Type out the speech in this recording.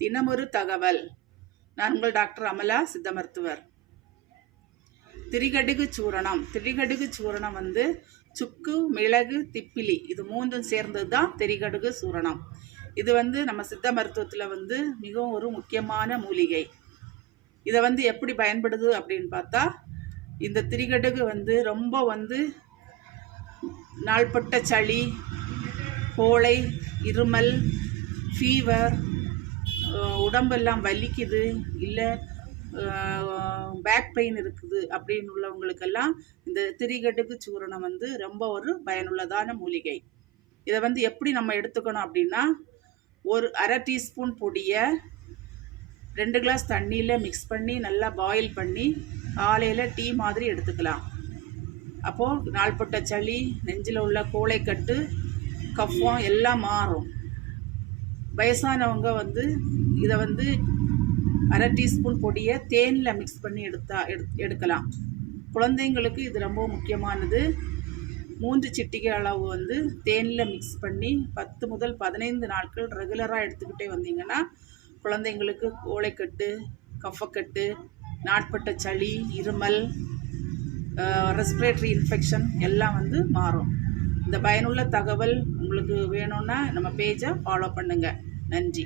தினமொரு தகவல். நான் உங்கள் டாக்டர் அமலா, சித்த மருத்துவர். திரிகடுகு சூரணம். திரிகடுகு சூரணம் சுக்கு, மிளகு, திப்பிலி இது மூன்றும் சேர்ந்தது தான் திரிகடுகு சூரணம். இது நம்ம சித்த மருத்துவத்தில் மிகவும் ஒரு முக்கியமான மூலிகை. இதை எப்படி பயன்படுது அப்படின்னு பார்த்தா, இந்த திரிகடுகு ரொம்ப நாள்பட்ட சளி, கோழை, இருமல், ஃபீவர், உடம்பெல்லாம் வலிக்குது, இல்லை பேக் பெயின் இருக்குது அப்படின்னு உள்ளவங்களுக்கெல்லாம் இந்த திரிகடுகு சூரணம் ரொம்ப ஒரு பயனுள்ளதான மூலிகை. இதை எப்படி நம்ம எடுத்துக்கணும் அப்படின்னா, ஒரு அரை டீஸ்பூன் பொடியை 2 கிளாஸ் தண்ணியில் மிக்ஸ் பண்ணி நல்லா பாயில் பண்ணி காலையில் டீ மாதிரி எடுத்துக்கலாம். அப்போது நாள்பட்ட சளி, நெஞ்சில் உள்ள கோழைக்கட்டு, கஃபம் எல்லாம் மாறும். வயசானவங்க இதை அரை டீஸ்பூன் பொடியை தேனில் மிக்ஸ் பண்ணி எடுக்கலாம். குழந்தைங்களுக்கு இது ரொம்ப முக்கியமானது. 3 சிட்டிகை அளவு தேனில் மிக்ஸ் பண்ணி 10 முதல் 15 நாட்கள் ரெகுலராக எடுத்துக்கிட்டே வந்தீங்கன்னா குழந்தைங்களுக்கு கோழைக்கட்டு, கஃபக்கட்டு, நாட்பட்ட சளி, இருமல், ரெஸ்பிரேட்டரி இன்ஃபெக்ஷன் எல்லாம் மாறும். இந்த பயனுள்ள தகவல் உங்களுக்கு வேணும்னா நம்ம பேஜை ஃபாலோ பண்ணுங்கள். நன்றி.